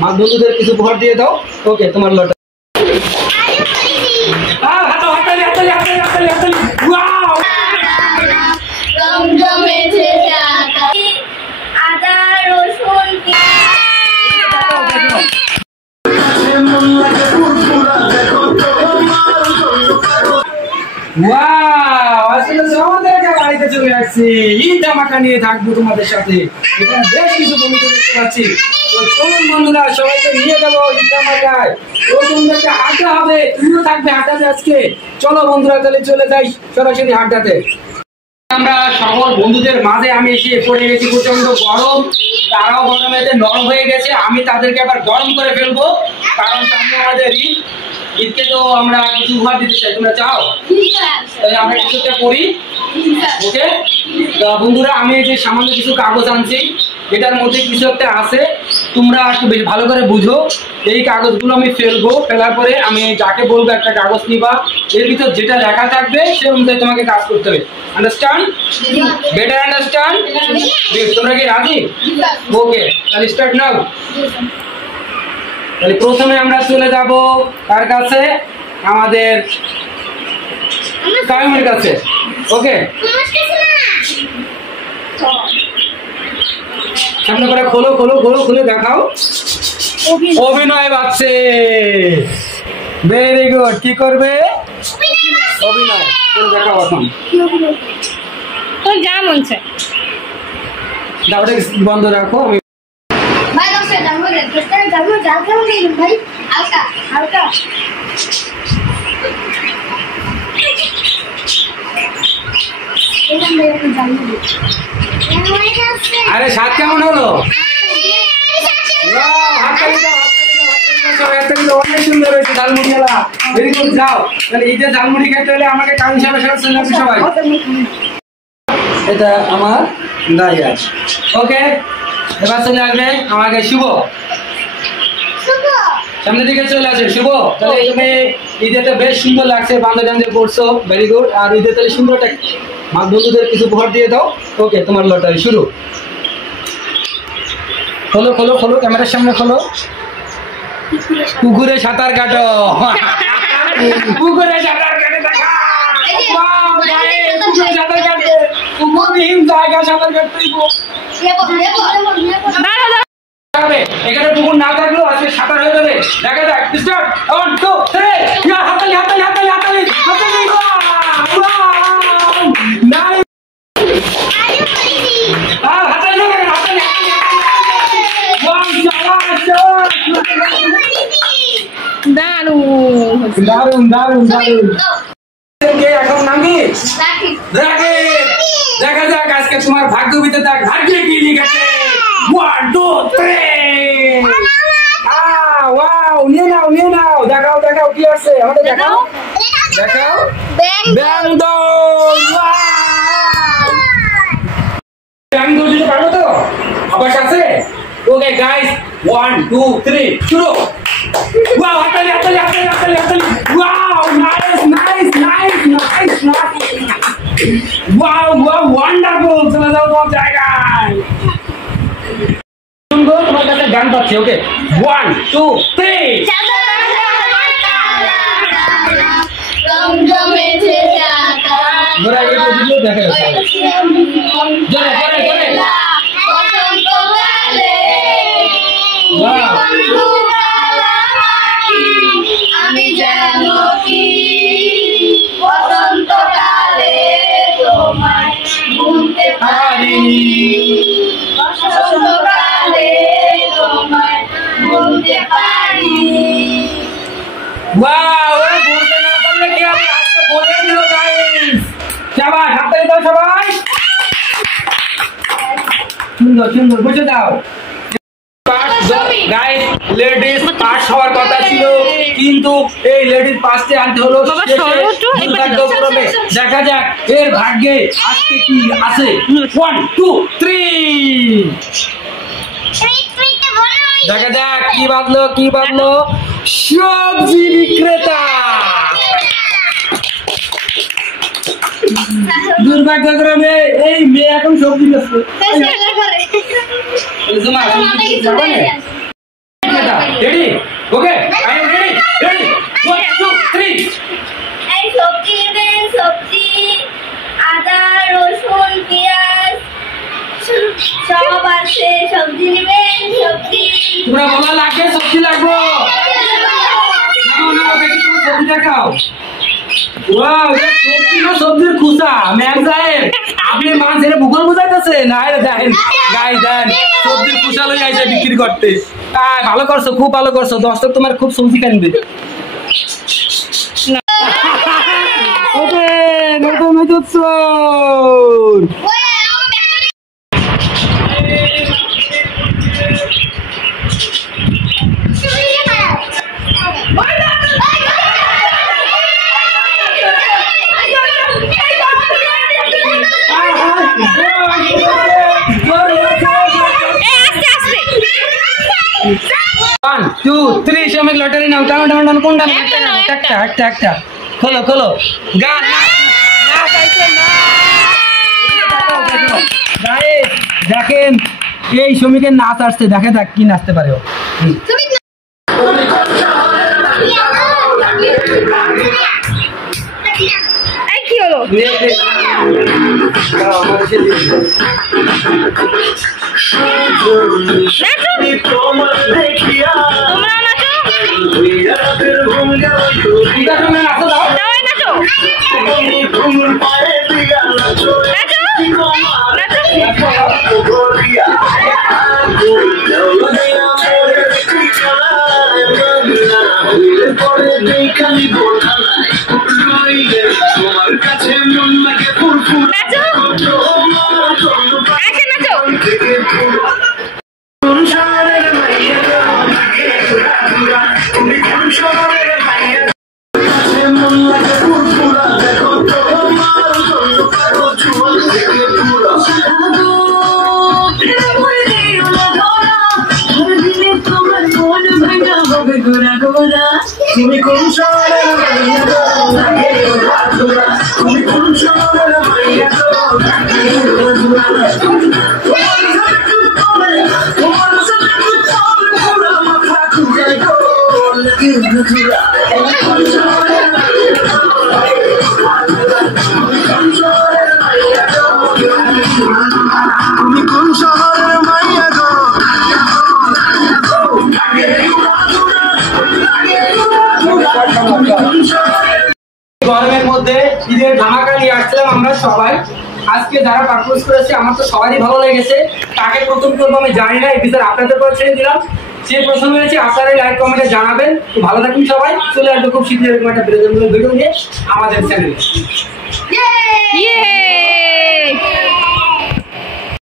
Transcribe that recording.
মা বন্ধুদের কিছু ভর দিয়ে দাও। ওকে, তোমার লটারি। আদা রসুন বাড়িতে চলে আসছি, ঈদ ধামাকা নিয়ে থাকবো তোমাদের সাথে। এখানে বেশ কিছু বন্ধু দেখতে পাচ্ছি। তো চলুন বন্ধুরা, সবাইকে নিয়ে যাবো ঈদ ধামাকায়। তোমাদেরকে হাঁটা হবে, তুমিও থাকবে হাঁটাতে আজকে। চলো বন্ধুরা, তাহলে চলে যাই সরাসরি হাঁটাতে। আমরা সকল বন্ধুদের মাঝে আমি এসে পড়ে গেছি, প্রচন্ড গরম। তারাও গরমেতে নরম হয়ে গেছে, আমি তাদেরকে আবার গরম করে ফেলবো, কারণ সামনে আমাদের ঈদ। ঈদকে তো আমরা কিছু উপহার দিতে চাই, তোমরা চাও? তাহলে আমরা কিছু একটা করি। ওকে তো বন্ধুরা, আমি এই যে সামান্য কিছু কাগজ আনছি, এটার মধ্যে কিছু একটা আছে, তোমরা একটু বেশ ভালো করে বুঝো। এই কাগজগুলো আমি ফেলবো, ফেলার পরে আমি যাকে বলবো একটা কাগজ নিবা, এর ভিতর যেটা লেখা থাকবে সে অনুযায়ী তোমাকে কাজ করতে হবে। আন্ডারস্ট্যান্ড? Better understand? তোমরা কি রাজি? ওকে, তাহলে স্টার্ট নাও। তাহলে প্রথমে আমরা চলে যাব কার কাছে? আমাদের কায়ুমের কাছে। ওকে, সামনে করে খোলো খোলো খোলো, খুলে দেখাও। অভিনয় বাজছে, ভেরি গুড। কি করবে? অভিনয় করে দেখাও। এখন যা মন চায় বন্ধ রাখো। আমি আরে স্বাদ কেমন হলো? অনেক সুন্দর হয়েছে ঝালমুড়ি। Very good. যাও তাহলে ঈদে ঝালমুড়ি খেতে হলে আমাকে কারণ হিসাবে চলে আসবে সবাই। এটা আমার দাইয়া। ওকে, এবার চলে আসবে আমাকে শুভ। সামনের দিকে চলে আসে শুভ। তাহলে তুমি ঈদেতে বেশ সুন্দর লাগছে, বান্ধব টান্ধব করছো, ভেরি গুড। আর ঈদে তাহলে সুন্দরটা বন্ধুদের কিছু উপহার দিয়ে দাও। ওকে, তোমার লটারি শুরু। খোলো খোলো খোলো, ক্যামেরার সামনে খোলো। পুকুরে সাঁতার কাটো। পুকুরে সাঁতার কাটে দেখা। পুকুরে সাঁতার কাটে, পুকুরহীন জায়গা সাঁতার কাটতে। এখানে পুকুর না থাকলেও আজকে সাঁতার হয়ে যাবে। দেখা যাক, স্টার্ট। 1 2 3। হাতালি হাতালি হাতালি হাতালি হাতালি। নাইস। হাতালি হাতালি হাতালি। দারুন দারুন দারুন দারুন। এখন নামি রাকিব। দেখা যাক আজকে তোমার ভাগ্য ভিতরে ভাগ্যে কি লিখেছে। 1 2 3। ওয়াও, নিয়ে নাও নিয়ে নাও। দেখাও দেখাও কি আছে আমাদের, দেখাও দেখাও। ব্যাং দৌড়। ব্যাং দৌড় দিতে পারবো তো? অবশ্য আছে। ওকে গাইস, 1 2 3 শুরু। ওয়াও, হাতালি হাতালি হাতালি হাতালি হাতালি। Wow, nice nice nice nice nice. Wow wow, wonderful. চলে যাও তোমার জায়গায়। তোমার কাছে গান পাচ্ছি। ওকে, 1 2 3। আমি যেন কি বসন্তকালে তোমায় ভুলতে পারি, বসন্তকালে তোমায় ভুলতে পারি। ওয়াও, বলতে না পারলে কি আমি আজকে বলে দিল গাইস। সবাই হাততালি দাও সবাই। সুন্দর সুন্দর, বসে দাও। গাইস, লেডিস পাস হওয়ার কথা ছিল, কিন্তু এই লেডিস পাসে আনতে হলো। দেখা যাক এর ভাগ্যে আজকে কি আছে। 1 2 3। দেখা যাক কি বাঁধলো কি বাঁধলো। সবজি বিক্রেতা। দুর্ভাগ্যক্রমে এই মেয়ে এখন সবজি বেচছে। Ready okay I am ready ready 1 2 3 এই সবজি নেবেন, সবজি, আদা, রসুন, পেঁয়াজ সব আছে। সবজি নেবেন, সবজি। তোমরা বলা লাগে সবজি লাগবো নাও নাও দেখি তুমি সবজিটা খাও। ওয়াও এটা সবজি না সবজির খুসা ম্যাম সাহেব আপনি মানুষের ভূগোল বুঝাইতেছে না এটা দেখেন গাইস দেন সবজির খুসা লই আইছে বিক্রি করতে। ভালো করছো খুব ভালো করছো দর্শক তোমার খুব সবজি কিনবে। ওকে নতুন নতুন চোর One, two, three, show me lottery now. Down, down, down. Kunda, একটা. খোলো. গান না চাইছে না। গাইস দেখেন এই শ্রমিকের নাচ আসছে দেখে দেখ কি নাচতে পারে ও। এই কি হলো? তুমি কোন শহরের মাইয়া গো লাগে ওরা তোরা তুমি কোন শহরের মাইয়া গো লাগে ওরা তোমার সাথে পুরো মাথা খুঁজে গো লাগে ওরা কোন শহরের মাইয়া গো লাগে কোন শহরের মাইয়া গো তুমি কোন শহরের মাইয়া গো গরমের মধ্যে ঈদের ধামাকা নিয়ে আসছিলাম আমরা সবাই। আজকে যারা পারপোজ করেছে আমার তো সবারই ভালো লেগেছে। কাকে প্রথম করবো আমি জানি না, এই বিষয়ে আপনাদের পর ছেড়ে দিলাম। যে প্রশ্ন হয়েছে আপনারা লাইক কমেন্টে জানাবেন। ভালো থাকুন সবাই, চলে আসবে খুব শীঘ্রই এরকম একটা ভিডিও নিয়ে আমাদের চ্যানেলে।